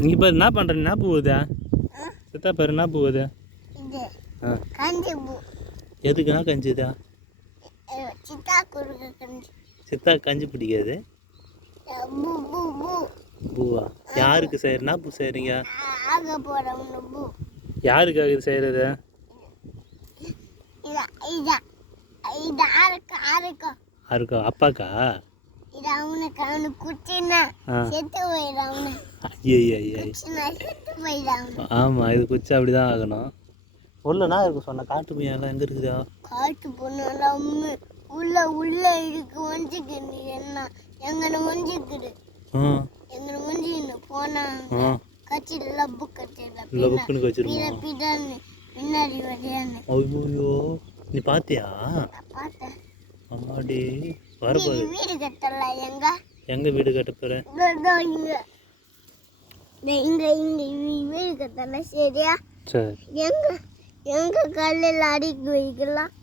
இங்கே பாரு என்ன பண்ணுற என்ன பூவுதா சித்தா பாரு என்ன பூவுது ஆ எதுக்குன்னா கஞ்சிதா சித்தா கஞ்சி பிடிக்காது பூவா யாருக்கு செய்யறனா பூ செய்கிறீங்க யாருக்காக இது செய்கிறது யாருக்கா அப்பாக்கா ஆமாம் இது குச்சி அப்படிதான் ஆகணும் உள்ளனா இருக்கு சொன்ன காட்டு மீனெல்லாம் எங்கே இருக்குதா காட்டு பொண்ணெல்லாம் உள்ள இருக்கு ஒஞ்சிக்குது என்ன எங்கன ஒஞ்சிக்குது எங்கன ஒஞ்சின்னு போனா கட்சியில் லப்பு கட்சியில் பின்னாடி வரையான்னு ஐயோ நீ பாத்தியா பார்த்தேன் அம்மாடி வரப்போகுது வீடு கட்டல எங்க வீடு கட்ட போகிறேன் இங்க வீடு கட்டல சரியா சரி எங்க கல்லில் அடிக்கி வைக்கலாம்